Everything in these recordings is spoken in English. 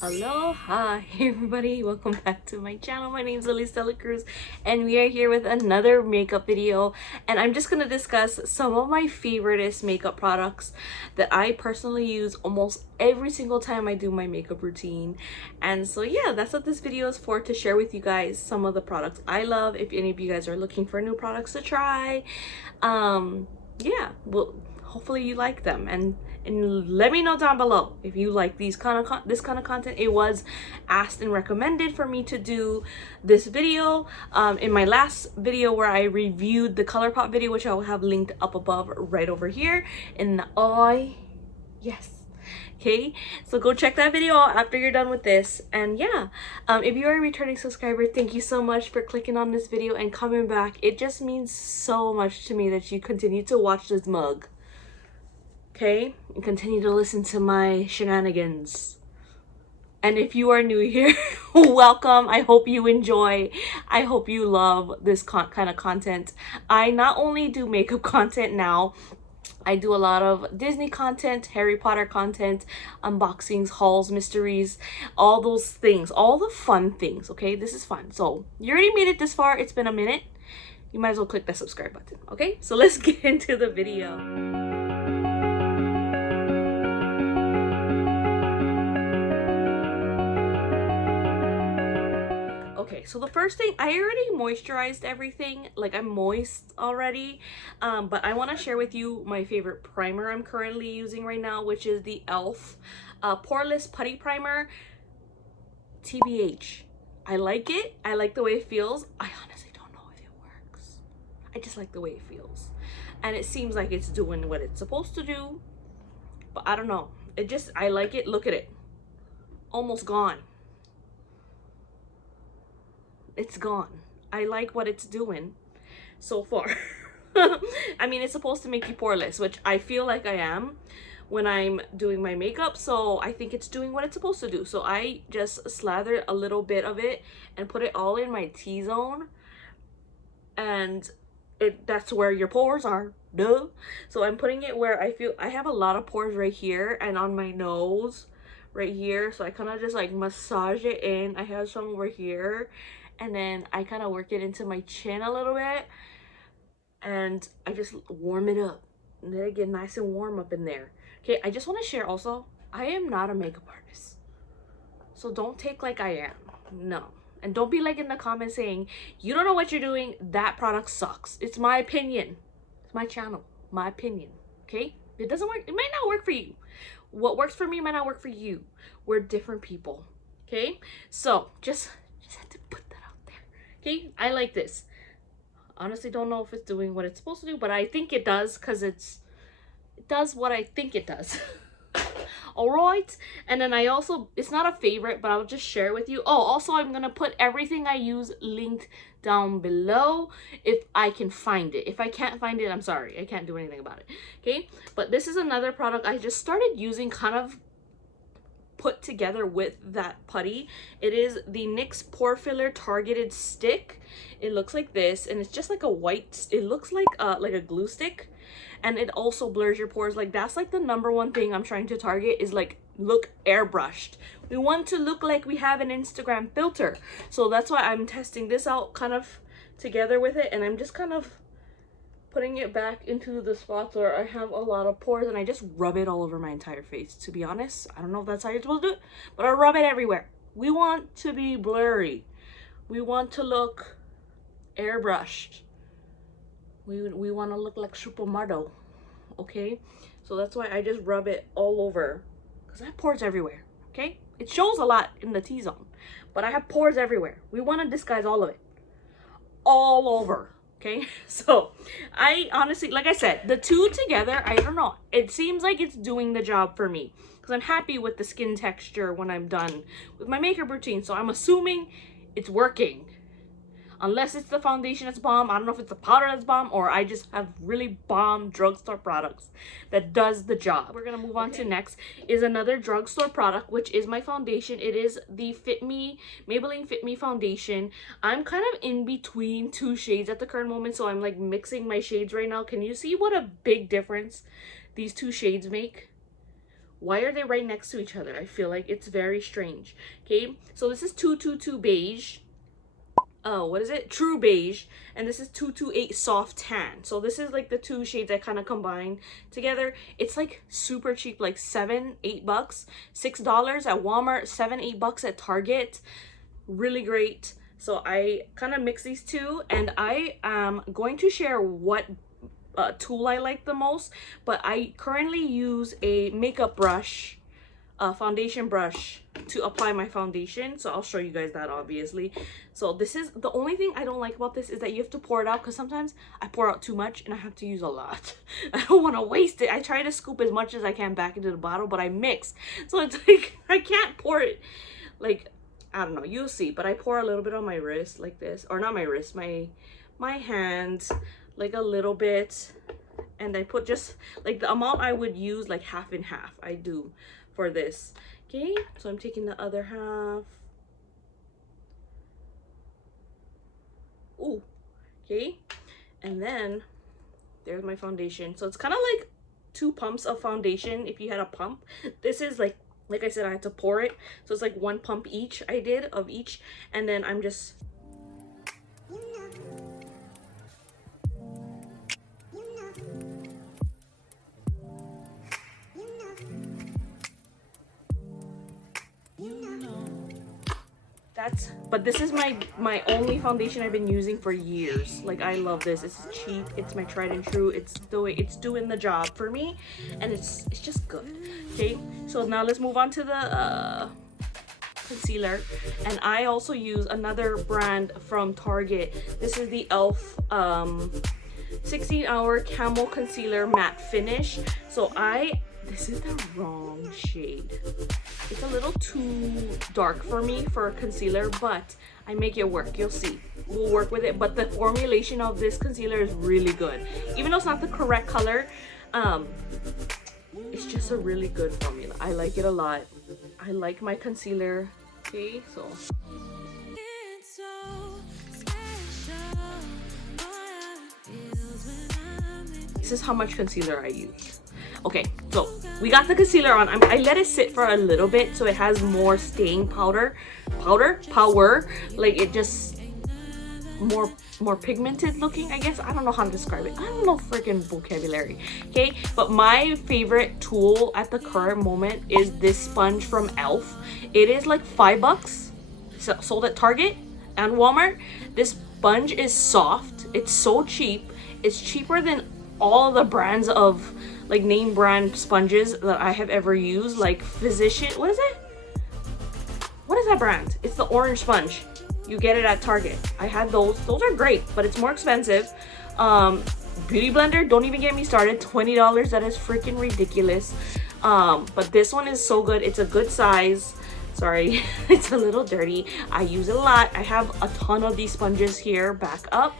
Aloha, hey everybody, welcome back to my channel. My name is Elisa Cruz and we are here with another makeup video, and I'm just going to discuss some of my favoriteest makeup products that I personally use almost every single time I do my makeup routine. And so yeah, that's what this video is for, to share with you guys some of the products I love. If any of you guys are looking for new products to try, yeah, well, hopefully you like them, and let me know down below if you like this kind of content. It was asked and recommended for me to do this video in my last video where I reviewed the Colourpop video, which I will have linked up above right over here in the eye. Yes. Okay, so go check that video out after you're done with this. And yeah, if you are a returning subscriber, thank you so much for clicking on this video and coming back. It just means so much to me that you continue to watch this mug, okay, and continue to listen to my shenanigans. And if you are new here, welcome. I hope you enjoy. I hope you love this kind of content. I not only do makeup content now, I do a lot of Disney content, Harry Potter content, unboxings, hauls, mysteries, all those things, all the fun things, okay? This is fun. So you already made it this far. It's been a minute. You might as well click the subscribe button, okay? So let's get into the video. Okay, so the first thing, I already moisturized everything, like I'm moist already, but I want to share with you my favorite primer I'm currently using right now, which is the e.l.f. Poreless Putty Primer. TBH, I like it. I like the way it feels. I honestly don't know if it works. I just like the way it feels, and it seems like it's doing what it's supposed to do, but I don't know. It just, I like it. Look at it, almost gone. It's gone. I like what it's doing so far. I mean, it's supposed to make you poreless, which I feel like I am when I'm doing my makeup, so I think it's doing what it's supposed to do. So I just slathered a little bit of it and put it all in my T-zone, and that's where your pores are. Duh. So I'm putting it where I feel I have a lot of pores right here and on my nose right here, so I kind of just like massage it in. I have some over here, and then I kind of work it into my chin a little bit, and I just warm it up and let it get nice and warm up in there. Okay, I just want to share also, I am not a makeup artist, so don't take like I am. No. And don't be like in the comments saying you don't know what you're doing, that product sucks. It's my opinion. It's my channel, my opinion. Okay, it doesn't work. It might not work for you. What works for me might not work for you. We're different people. Okay, so just had to put that out there. Okay, I like this. Honestly, don't know if it's doing what it's supposed to do, but I think it does, because it does what I think it does. All right, and then I also, it's not a favorite, but I'll just share with you. Oh, also I'm gonna put everything I use linked down below if I can find it. If I can't find it, I'm sorry, I can't do anything about it. Okay, but this is another product I just started using, kind of put together with that putty. It is the NYX Pore Filler Targeted Stick. It looks like this, and it's just like a white, it looks like a glue stick, and it also blurs your pores. Like, that's like the #1 thing I'm trying to target, is like look airbrushed. We want to look like we have an Instagram filter, so that's why I'm testing this out kind of together with it, and I'm just kind of putting it back into the spots where I have a lot of pores, and I just rub it all over my entire face. To be honest, I don't know if that's how you're supposed to do it, but I rub it everywhere. We want to be blurry. We want to look airbrushed. We want to look like supermodel, okay? So that's why I just rub it all over, because I have pores everywhere, okay? It shows a lot in the T-zone, but I have pores everywhere. We want to disguise all of it, all over. Okay, so I honestly, like I said, the two together, I don't know, it seems like it's doing the job for me, because I'm happy with the skin texture when I'm done with my makeup routine. So I'm assuming it's working, unless it's the foundation that's bomb. I don't know if it's the powder that's bomb, or I just have really bomb drugstore products that does the job. We're gonna move on to next is another drugstore product, which is my foundation. It is the Fit Me Maybelline Fit Me foundation. I'm kind of in between two shades at the current moment, so I'm like mixing my shades right now. Can you see what a big difference these two shades make? Why are they right next to each other? I feel like it's very strange. Okay, so this is 222 beige. Oh, what is it? True beige. And this is 228 soft tan. So this is like the two shades I kind of combine together. It's like super cheap, like $7-8, $6 at Walmart, $7-8 at Target. Really great. So I kind of mix these two, and I am going to share what tool I like the most, but I currently use a makeup brush, foundation brush, to apply my foundation. So I'll show you guys that, obviously. So this is the only thing I don't like about this, is that you have to pour it out, because sometimes I pour out too much and I have to use a lot. I don't want to waste it. I try to scoop as much as I can back into the bottle, but I mix, so it's like I can't pour it, like, I don't know, you'll see. But I pour a little bit on my wrist like this, or not my wrist, my hand, like a little bit, and I put just like the amount I would use, like half and half I do for this. Okay, so I'm taking the other half. Ooh, okay, and then there's my foundation. So it's kind of like 2 pumps of foundation if you had a pump. This is like I said, I had to pour it, so it's like 1 pump each I did of each, and then I'm just but this is my only foundation I've been using for years. Like, I love this. It's cheap, it's my tried and true, it's doing the job for me, and it's just good. Okay, so now let's move on to the concealer. And I also use another brand from Target. This is the e.l.f. 16-hour Camel Concealer Matte Finish. So this is the wrong shade. It's a little too dark for me for a concealer, but I make it work. You'll see. We'll work with it. But the formulation of this concealer is really good. Even though it's not the correct color, it's just a really good formula. I like it a lot. I like my concealer. Okay, so this is how much concealer I use. Okay, so we got the concealer on. I let it sit for a little bit so it has more staying power, like it just more pigmented looking, I guess. I don't know how to describe it. I don't know freaking vocabulary. Okay, but my favorite tool at the current moment is this sponge from e.l.f. It is like $5, sold at Target and Walmart. This sponge is soft. It's so cheap. It's cheaper than all the brands of like name brand sponges that I have ever used, like Physician, what is it? What is that brand? It's the orange sponge. You get it at Target. I had those. Those are great, but it's more expensive. Beauty blender, don't even get me started. $20, that is freaking ridiculous. But this one is so good. It's a good size. Sorry, it's a little dirty. I use it a lot. I have a ton of these sponges here back up.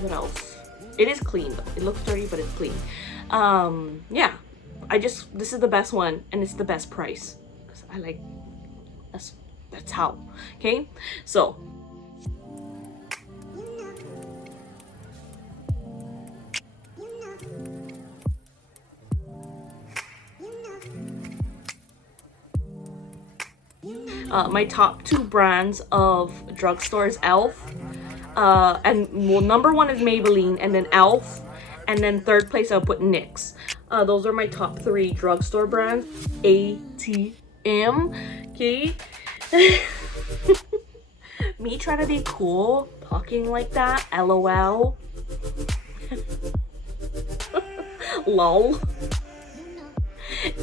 What else? It is clean though. It looks dirty, but it's clean. Yeah, this is the best one, and it's the best price. Cause I like, that's how. Okay, so my top 2 brands of drugstores, e.l.f. And well, number 1 is Maybelline, and then e.l.f. and then 3rd place I'll put NYX. Those are my top 3 drugstore brands. ATM. Okay. Me trying to be cool, talking like that. LOL. Lol.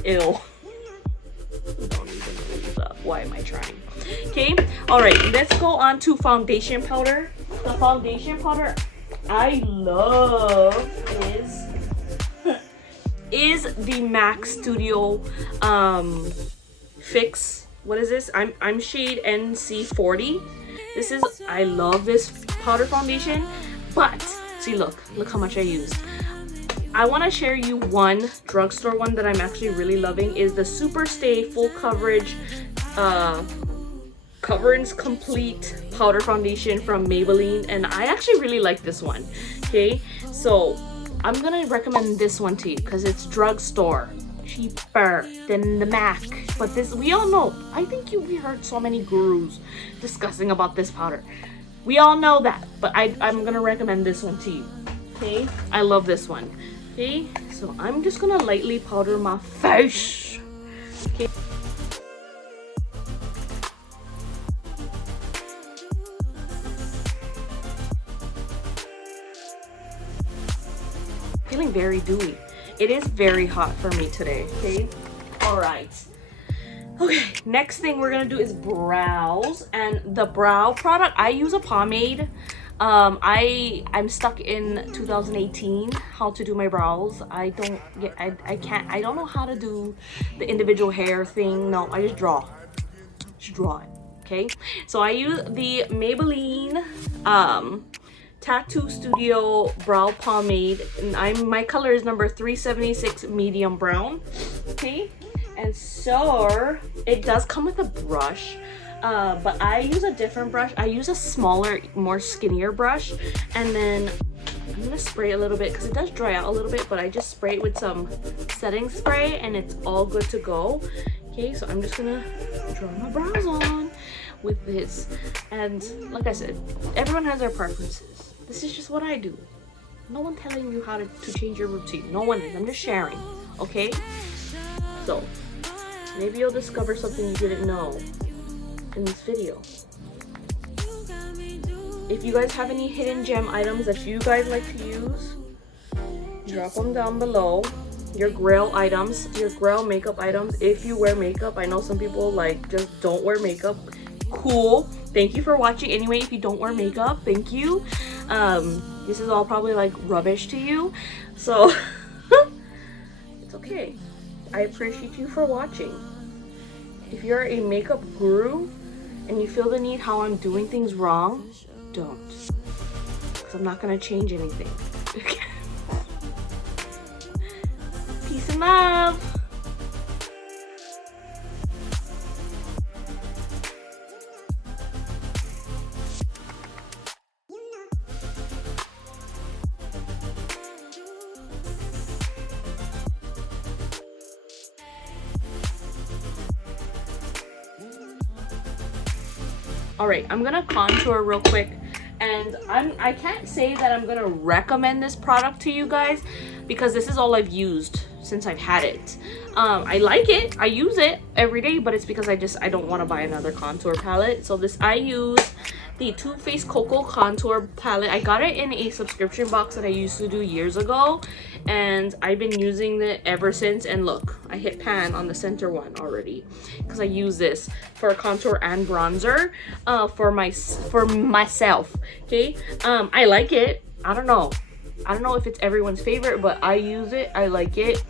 Ew. Don't even believe that. Why am I trying? Okay. Alright, let's go on to foundation powder. The foundation powder I love is the MAC Studio Fix. What is this? I'm shade NC40. This is, I love this powder foundation, but see, look how much I used. I want to share you one drugstore one that I'm actually really loving, is the Super Stay Full Coverage Coverage Complete Powder Foundation from Maybelline, and I actually really like this one. Okay, so I'm gonna recommend this one to you because it's drugstore cheaper than the MAC. But this, we all know, I think we heard so many gurus discussing about this powder. We all know that, but I'm gonna recommend this one to you. Okay, I love this one. Okay, so I'm just gonna lightly powder my face. Okay. Feeling very dewy. It is very hot for me today. Okay, all right. Okay, next thing we're gonna do is brows, and the brow product, I use a pomade. I'm stuck in 2018 how to do my brows. I don't know how to do the individual hair thing. No, I just draw it. Okay, so I use the Maybelline Tattoo Studio brow pomade, and my color is number 376 medium brown. Okay, and so it does come with a brush, but I use a different brush. I use a smaller, more skinnier brush, and then I'm gonna spray a little bit because it does dry out a little bit, but I just spray it with some setting spray and it's all good to go. Okay, so I'm just gonna draw my brows on with this, and like I said, everyone has their preferences. This is just what I do. No one telling you how to change your routine. No one is. I'm just sharing. Okay? So, maybe you'll discover something you didn't know in this video. If you guys have any hidden gem items that you guys like to use, drop them down below. Your grail items, your grail makeup items. If you wear makeup, I know some people like just don't wear makeup. Cool. Thank you for watching. Anyway, if you don't wear makeup, thank you. This is all probably like rubbish to you, so it's okay. I appreciate you for watching. If you're a makeup guru and you feel the need how I'm doing things wrong, don't, because I'm not gonna change anything. Peace and love. All right, I'm gonna contour real quick, and I can't say that I'm gonna recommend this product to you guys because this is all I've used since I've had it. I like it, I use it every day, but it's because I don't want to buy another contour palette. So I use the Too Faced Cocoa Contour Palette. I got it in a subscription box that I used to do years ago, and I've been using it ever since. And look, I hit pan on the center one already because I use this for contour and bronzer for myself. Okay, I like it. I don't know if it's everyone's favorite, but I use it. I like it.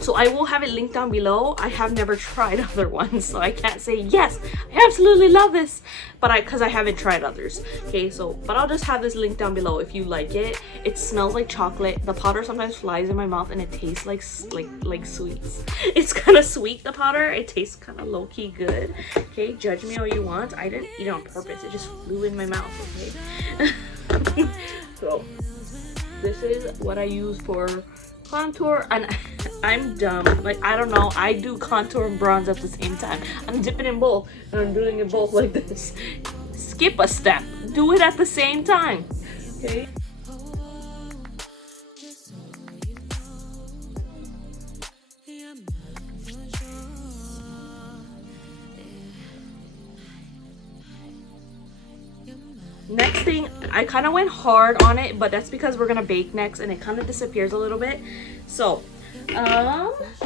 So I will have it linked down below. I have never tried other ones, so I can't say yes, I absolutely love this, but because I haven't tried others. Okay, so but I'll just have this link down below if you like it. It smells like chocolate. The powder sometimes flies in my mouth and it tastes like sweets. It's kind of sweet, the powder. It tastes kind of low-key good. Okay, judge me all you want. I didn't eat it on purpose. It just flew in my mouth. Okay. So this is what I use for contour, and I'm dumb. Like, I don't know. I do contour and bronze at the same time. I'm dipping in both, and I'm doing it both like this. Skip a step. Do it at the same time. Okay. Next thing, I kind of went hard on it, but that's because we're gonna bake next and it kind of disappears a little bit. So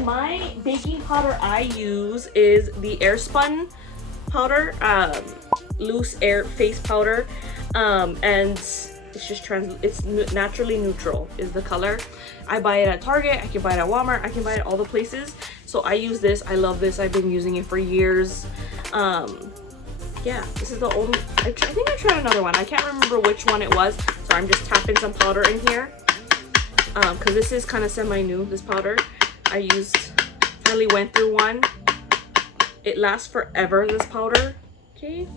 my baking powder I use is the Airspun powder, loose air face powder, and it's just it's naturally neutral is the color. I buy it at Target, I can buy it at Walmart, I can buy it at all the places. So I use this. I love this. I've been using it for years. Yeah, this is the only, I think I tried another one. I can't remember which one it was. So I'm just tapping some powder in here. Because this is kind of semi-new, this powder. I finally went through one. It lasts forever, this powder. Okay.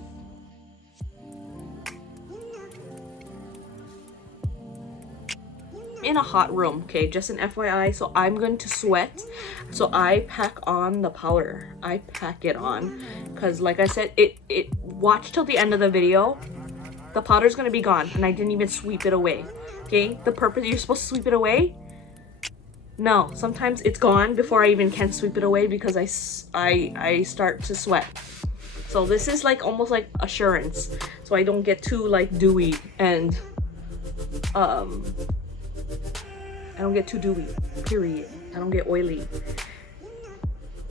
in a hot room, okay, just an FYI. So I'm going to sweat, so I pack on the powder. I pack it on because, like I said, watch till the end of the video. The powder's gonna be gone, and I didn't even sweep it away. Okay, the purpose, you're supposed to sweep it away. No, sometimes it's gone before I even can sweep it away because I start to sweat. So this is like almost like assurance, so I don't get too like dewy, and I don't get too dewy, period. I don't get oily.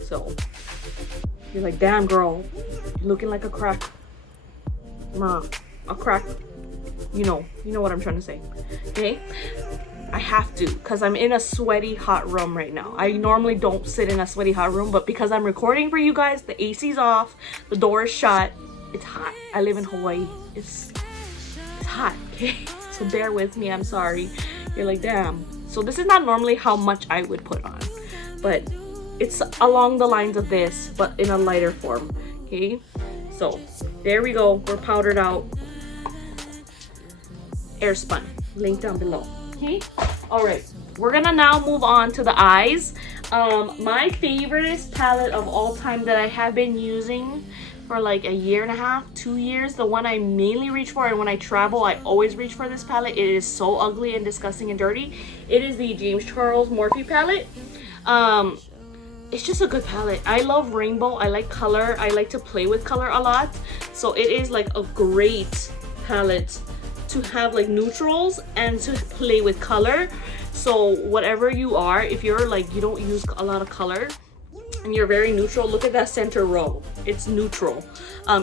So you're like, damn girl, you're looking like a crack. A crack. You know what I'm trying to say. Okay, I have to, because I'm in a sweaty hot room right now. I normally don't sit in a sweaty hot room, but because I'm recording for you guys, the AC's off, the door is shut, it's hot. I live in Hawaii. It's hot, okay? So bear with me, I'm sorry. You're like, damn. So this is not normally how much I would put on, but it's along the lines of this, but in a lighter form, okay? So there we go, we're powdered out. Airspun, link down below. Okay, all right, we're gonna now move on to the eyes. My favorite palette of all time that I have been using for like a year and a half, 2 years, the one I mainly reach for, and when I travel I always reach for this palette. It is so ugly and disgusting and dirty. It is the James Charles Morphe palette. It's just a good palette. I love rainbow, I like color, I like to play with color a lot, so it is like a great palette to have like neutrals and to play with color. So whatever you are, if you're like, you don't use a lot of color and you're very neutral, look at that center row, it's neutral.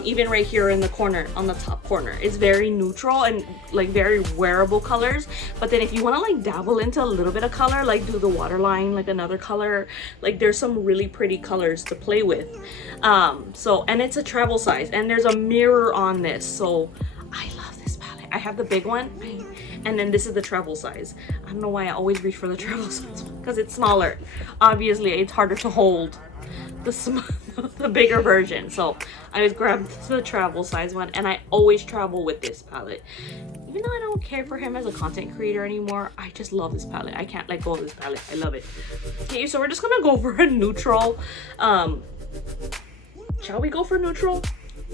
Even right here in the corner, on the top corner, it's very neutral and like very wearable colors. But then if you want to like dabble into a little bit of color, like do the waterline, like another color, like there's some really pretty colors to play with. So, and it's a travel size, and there's a mirror on this, so I love this palette. I have the big one, and then this is the travel size. I don't know why I always reach for the travel size, because it's smaller. Obviously it's harder to hold the bigger version, so I just grabbed the travel size one, and I always travel with this palette. Even though I don't care for him as a content creator anymore, I just love this palette. I can't let go of this palette. I love it. Okay, so we're just gonna go for a neutral. Shall we go for neutral?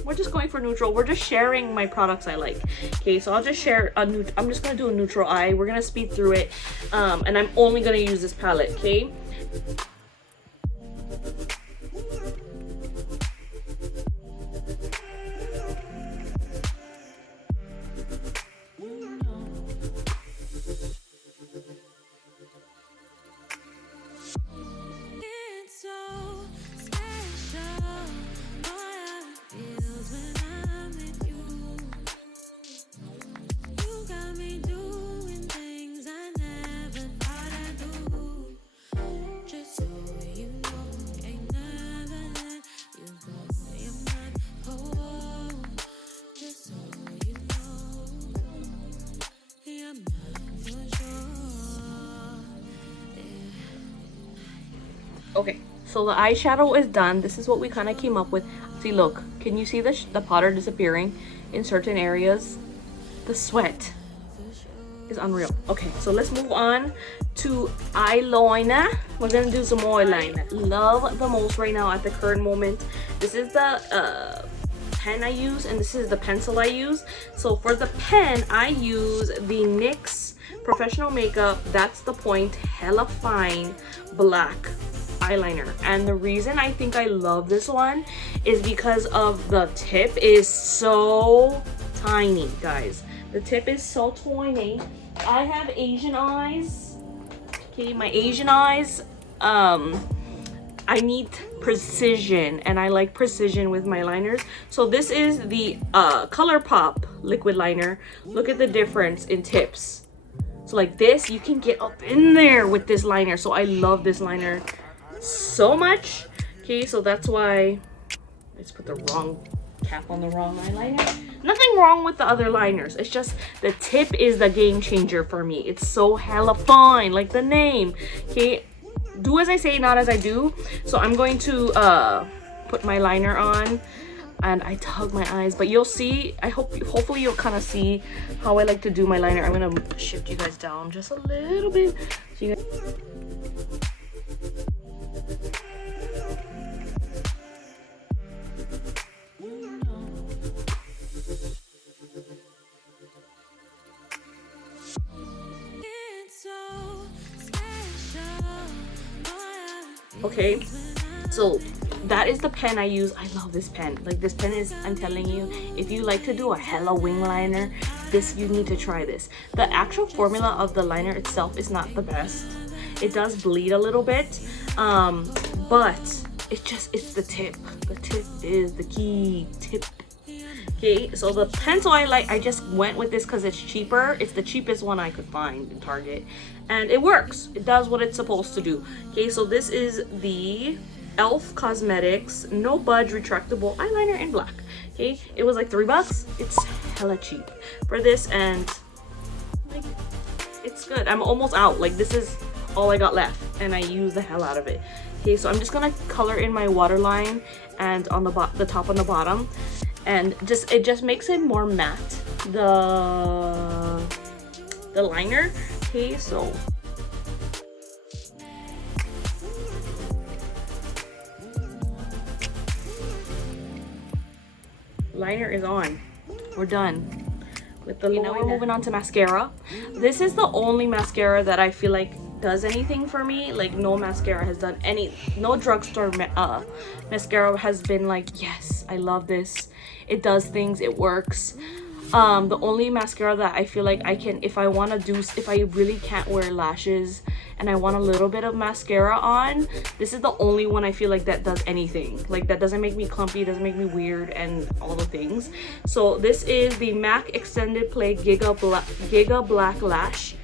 We're just going for neutral. We're just sharing my products I like. Okay, so I'll just share a I'm just gonna do a neutral eye. We're gonna speed through it, and I'm only gonna use this palette. Okay. Okay, so the eyeshadow is done. This is what we kind of came up with. See, look, can you see the powder disappearing in certain areas? The sweat is unreal. Okay, so let's move on to eyeliner. We're gonna do some more eyeliner. Love the most right now at the current moment. This is the pen I use, and this is the pencil I use. So for the pen, I use the NYX Professional Makeup That's the Point Hella Fine Black eyeliner. And the reason I think I love this one is because of the tip is so tiny, guys. The tip is so tiny. I have Asian eyes. Okay, my Asian eyes, I need precision, and I like precision with my liners. So this is the Colourpop liquid liner. Look at the difference in tips. So like this, you can get up in there with this liner. So I love this liner so much. Okay, so that's why I just put the wrong cap on the wrong eyeliner. Nothing wrong with the other liners, it's just the tip is the game changer for me. It's so hella fine, like the name. Okay, do as I say, not as I do. So I'm going to put my liner on. and I tug my eyes, but you'll see, hopefully you'll kind of see how I like to do my liner. I'm gonna shift you guys down just a little bit so you guys. Okay, so that is the pen I use. I love this pen. Like, this pen is, I'm telling you, if you like to do a hella wing liner, you need to try this. The actual formula of the liner itself is not the best. It does bleed a little bit, but it's the tip. The tip is the key tip. Okay, so the pencil I just went with this because it's cheaper. It's the cheapest one I could find in Target, and it works. It does what it's supposed to do. Okay, so this is the Elf Cosmetics No Budge Retractable Eyeliner in black. Okay, it was like $3. It's hella cheap for this, and like, it's good. I'm almost out. Like, this is all I got left, and I use the hell out of it. Okay, so I'm just gonna color in my waterline and on the top and the bottom, and it just makes it more matte, the liner. Okay, so liner is on. We're done with the liner. Now we're moving on to mascara. This is the only mascara that I feel like does anything for me. Like, no mascara has done no drugstore mascara has been like, yes, I love this, it does things, it works. The only mascara that I feel like I can, if I really can't wear lashes and I want a little bit of mascara on, this is the only one I feel like that does anything. Like, that doesn't make me clumpy, doesn't make me weird, and all the things. So this is the MAC Extended Play Giga Black Lash.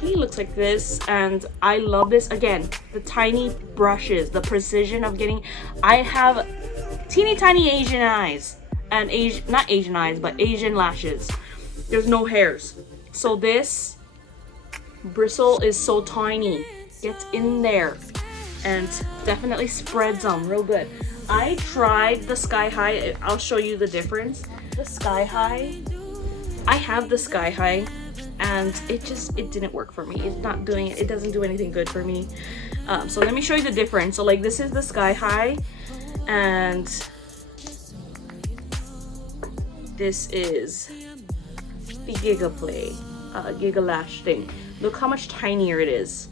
He looks like this, and I love this. Again, the tiny brushes, the precision of getting, I have teeny tiny Asian eyes, and not Asian eyes, but Asian lashes. There's no hairs, so this bristle is so tiny, gets in there and definitely spreads them real good. I tried the Sky High. I'll show you the difference. The Sky High, I have the Sky High, and it didn't work for me. It doesn't do anything good for me. So let me show you the difference. So, like, this is the Sky High, and this is the Giga Play, Giga Lash thing. Look how much tinier it is.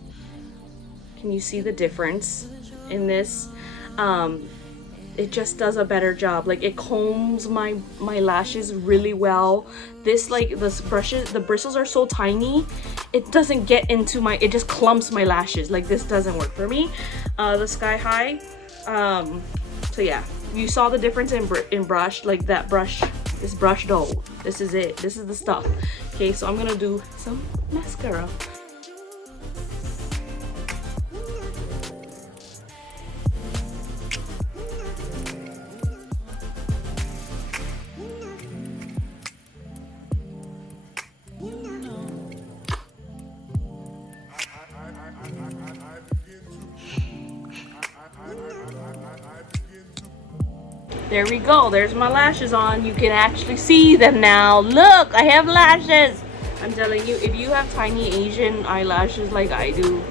Can you see the difference in this? It just does a better job. Like, it combs my lashes really well. This, like, the bristles are so tiny, it doesn't get into it just clumps my lashes. Like, this doesn't work for me. The Sky High, so yeah, you saw the difference in brush. Like, that brush, this brush dough, this is it, this is the stuff. Okay, so I'm gonna do some mascara. There we go. There's my lashes on. You can actually see them now. Look, I have lashes. I'm telling you, if you have tiny Asian eyelashes like I do,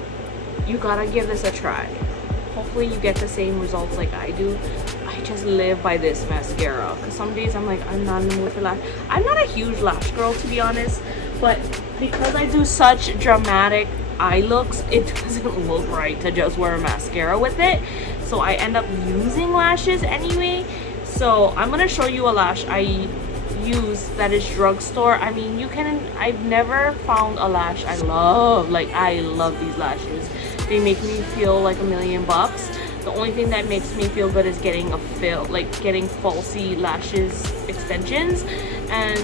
you gotta give this a try. Hopefully you get the same results like I do. I just live by this mascara. Because some days I'm like, I'm not in the mood for lash. I'm not a huge lash girl, to be honest. But because I do such dramatic eye looks, it doesn't look right to just wear a mascara with it. So I end up using lashes anyway. So I'm gonna show you a lash I use that is drugstore. I mean, I've never found a lash I love. Like, I love these lashes. They make me feel like $1,000,000. The only thing that makes me feel good is getting getting falsy lashes extensions, and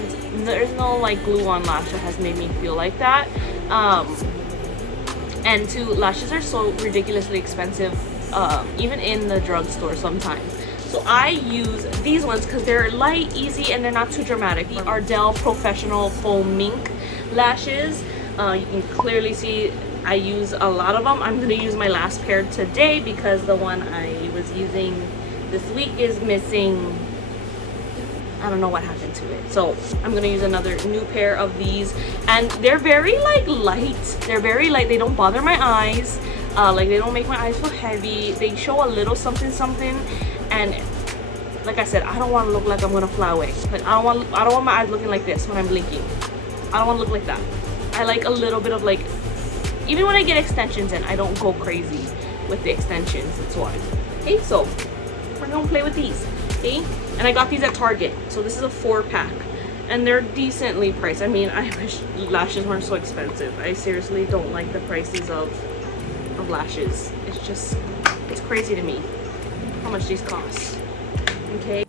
there's no like glue-on lash that has made me feel like that. And two, lashes are so ridiculously expensive, even in the drugstore sometimes. So I use these ones because they're light, easy, and they're not too dramatic. The Ardell Professional Faux Mink lashes. You can clearly see I use a lot of them. I'm going to use my last pair today because the one I was using this week is missing I don't know what happened to it. So I'm gonna use another new pair of these, and they're very like light. They're very light. They don't bother my eyes. Like they don't make my eyes feel heavy. They show a little something something, and like I said, I don't want to look like I'm gonna fly away. Like I don't want my eyes looking like this when I'm blinking. I don't want to look like that. I like a little bit of like, even when I get extensions in, I don't go crazy with the extensions. That's why. Okay, so we're gonna play with these. Okay, and I got these at Target, so this is a 4-pack, and they're decently priced. I mean, I wish lashes weren't so expensive. I seriously don't like the prices of lashes. It's just, it's crazy to me how much these cost. Okay.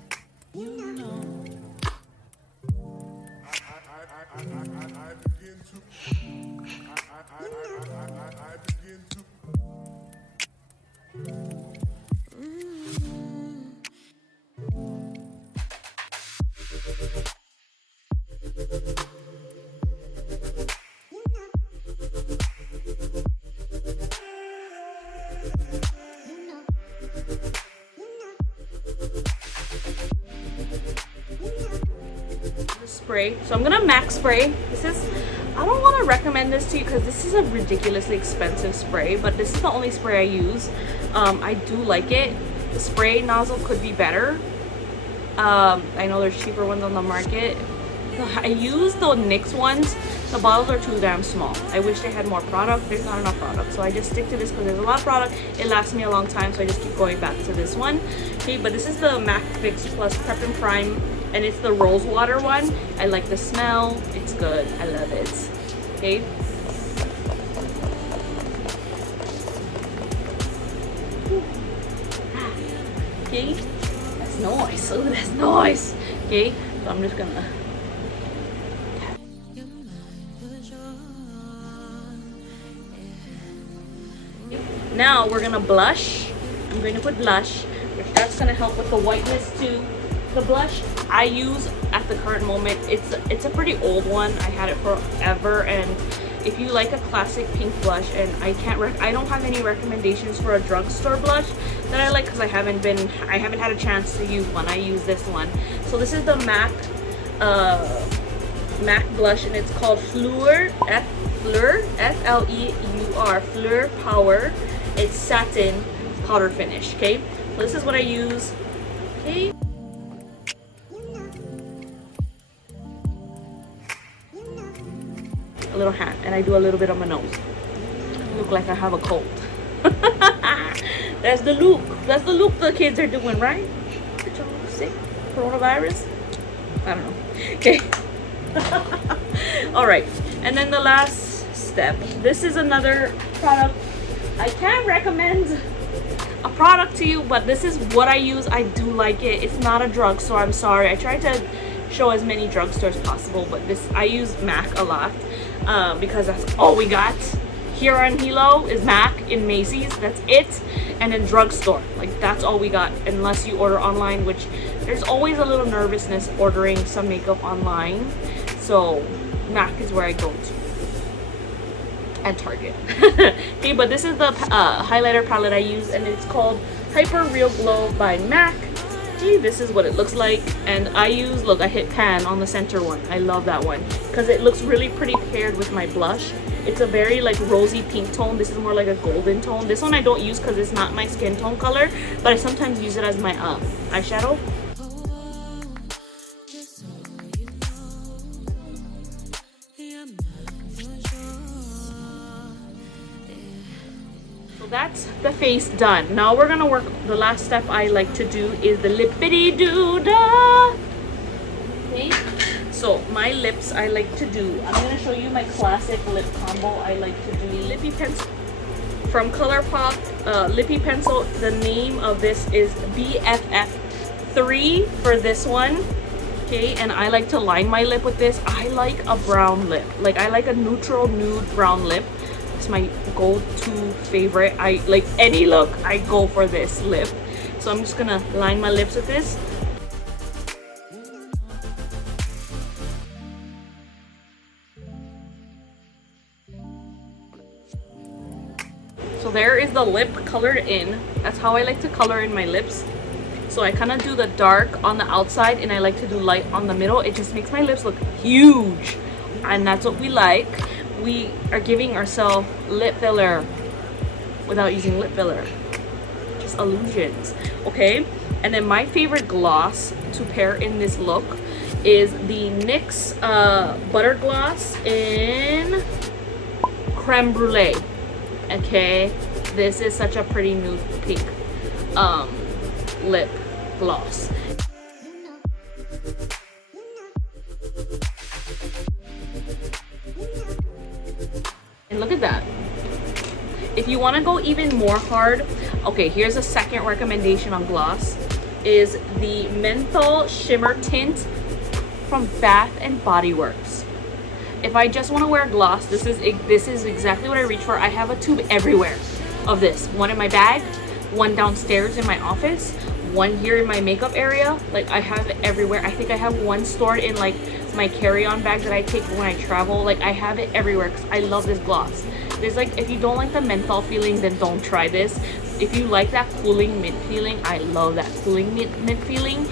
Spray. So I'm gonna MAC spray. This is, I don't want to recommend this to you because this is a ridiculously expensive spray, but this is the only spray I use. I do like it. The spray nozzle could be better. I know there's cheaper ones on the market. I use the NYX ones. The bottles are too damn small. I wish they had more product. There's not enough product, so I just stick to this because there's a lot of product. It lasts me a long time, so I just keep going back to this one. Okay, but this is the MAC Fix Plus Prep and Prime, and it's the rose water one. I like the smell. It's good. I love it. Okay. Okay. That's noise. Oh, that's noise. Okay. So I'm just gonna. Now we're gonna blush. I'm going to put blush, which that's gonna help with the whiteness too. The blush I use at the current moment, it's a pretty old one. I had it forever, and if you like a classic pink blush, and I don't have any recommendations for a drugstore blush that I like because I haven't had a chance to use one. I use this one. So this is the MAC blush, and it's called Fleur, F-L-E-U-R, Fleur Power. It's satin powder finish. Okay, so this is what I use. Okay. A little hand, and I do a little bit on my nose. I look like I have a cold. That's the look. That's the look the kids are doing, right? Are y'all sick? Coronavirus? I don't know. Okay. All right, and then the last step. This is another product. I can't recommend a product to you, but this is what I use. I do like it. It's not a drugstore. I'm sorry. I tried to show as many drugstores possible, but this, I use MAC a lot because that's all we got here on Hilo is MAC in Macy's. That's it. And in drugstore, like that's all we got, unless you order online, which there's always a little nervousness ordering some makeup online. So MAC is where I go to. At Target. Okay, but this is the highlighter palette I use, and it's called Hyper Real Glow by MAC. Gee, this is what it looks like, and I use, look, I hit pan on the center one. I love that one because it looks really pretty paired with my blush. It's a very like rosy pink tone. This is more like a golden tone. This one I don't use because it's not my skin tone color, but I sometimes use it as my eyeshadow. That's the face done. Now we're gonna work. The last step I like to do is the lippity doo dah. Okay, so my lips I like to do. I'm gonna show you my classic lip combo. I like to do Lippy Pencil from Colourpop. Lippy Pencil. The name of this is BFF3 for this one. Okay, and I like to line my lip with this. I like a brown lip. Like I like a neutral nude brown lip. It's my go-to favorite. I like any look, I go for this lip. So I'm just gonna line my lips with this. So there is the lip colored in. That's how I like to color in my lips. So I kind of do the dark on the outside and I like to do light on the middle. It just makes my lips look huge, and that's what we like. We are giving ourselves lip filler without using lip filler, just illusions. Okay, and then my favorite gloss to pair in this look is the NYX butter gloss in creme brulee. Okay, this is such a pretty nude pink lip gloss. And look at that. If you want to go even more hard, okay, here's a second recommendation on gloss, is the Menthol Shimmer Tint from Bath and Body Works. If I just want to wear gloss, this is exactly what I reach for. I have a tube everywhere of this. One in my bag, one downstairs in my office, one here in my makeup area. Like, I have it everywhere. I think I have one stored in like my carry-on bag that I take when I travel. Like, I have it everywhere because I love this gloss. There's like, if you don't like the menthol feeling, then don't try this. If you like that cooling mint feeling, I love that cooling mint feeling.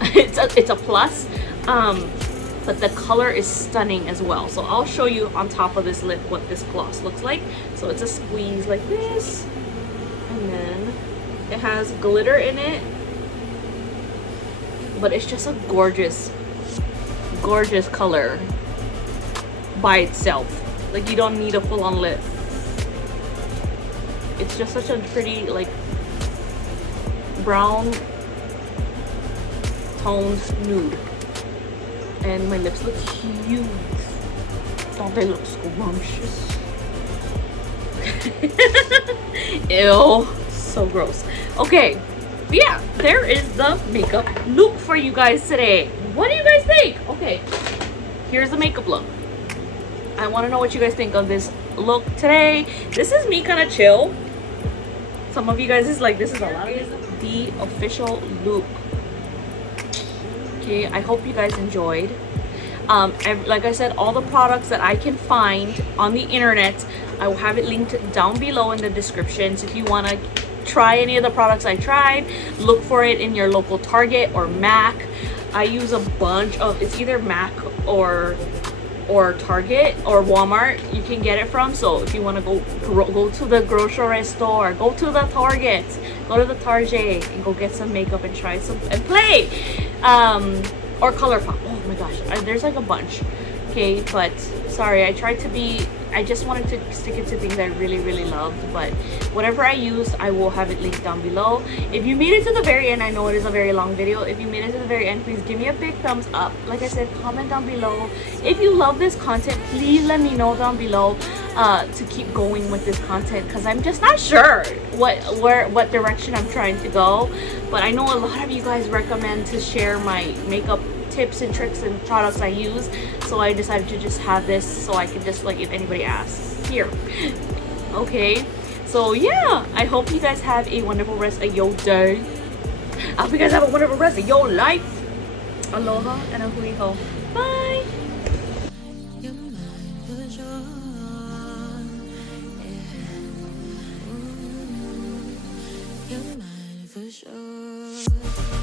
It's a plus. But the color is stunning as well. So I'll show you on top of this lip what this gloss looks like. So it's a squeeze like this, and then it has glitter in it, but it's just a gorgeous color by itself. Like, you don't need a full-on lip. It's just such a pretty, like, brown toned nude. And my lips look huge. Don't they look scrumptious? Ew, so gross. Okay, but yeah, there is the makeup look for you guys today. What do you guys think? Okay, here's the makeup look. I want to know what you guys think of this look today. This is me kind of chill. Some of you guys is like, this is a lot. Is the official look. Okay, I hope you guys enjoyed. Like I said, all the products that I can find on the internet, I will have it linked down below in the description. So if you want to try any of the products I tried, look for it in your local Target or Mac. I use a bunch of, it's either Mac or Target or Walmart you can get it from. So if you want to go to the grocery store, go to the Target, go to the Target and go get some makeup and try some and play. Or Colourpop. Oh my gosh, there's like a bunch. Okay, but sorry, I just wanted to stick it to things I really loved. But whatever I use, I will have it linked down below. If you made it to the very end, I know it is a very long video. If you made it to the very end, please give me a big thumbs up. Like I said, comment down below. If you love this content, please let me know down below to keep going with this content, because I'm just not sure what direction I'm trying to go. But I know a lot of you guys recommend to share my makeup tips and tricks and products I use, so I decided to just have this so I can just, like, if anybody asks, here. Okay, so yeah, I hope you guys have a wonderful rest of your day. I hope you guys have a wonderful rest of your life. Aloha and a hui ho. Bye. For sure.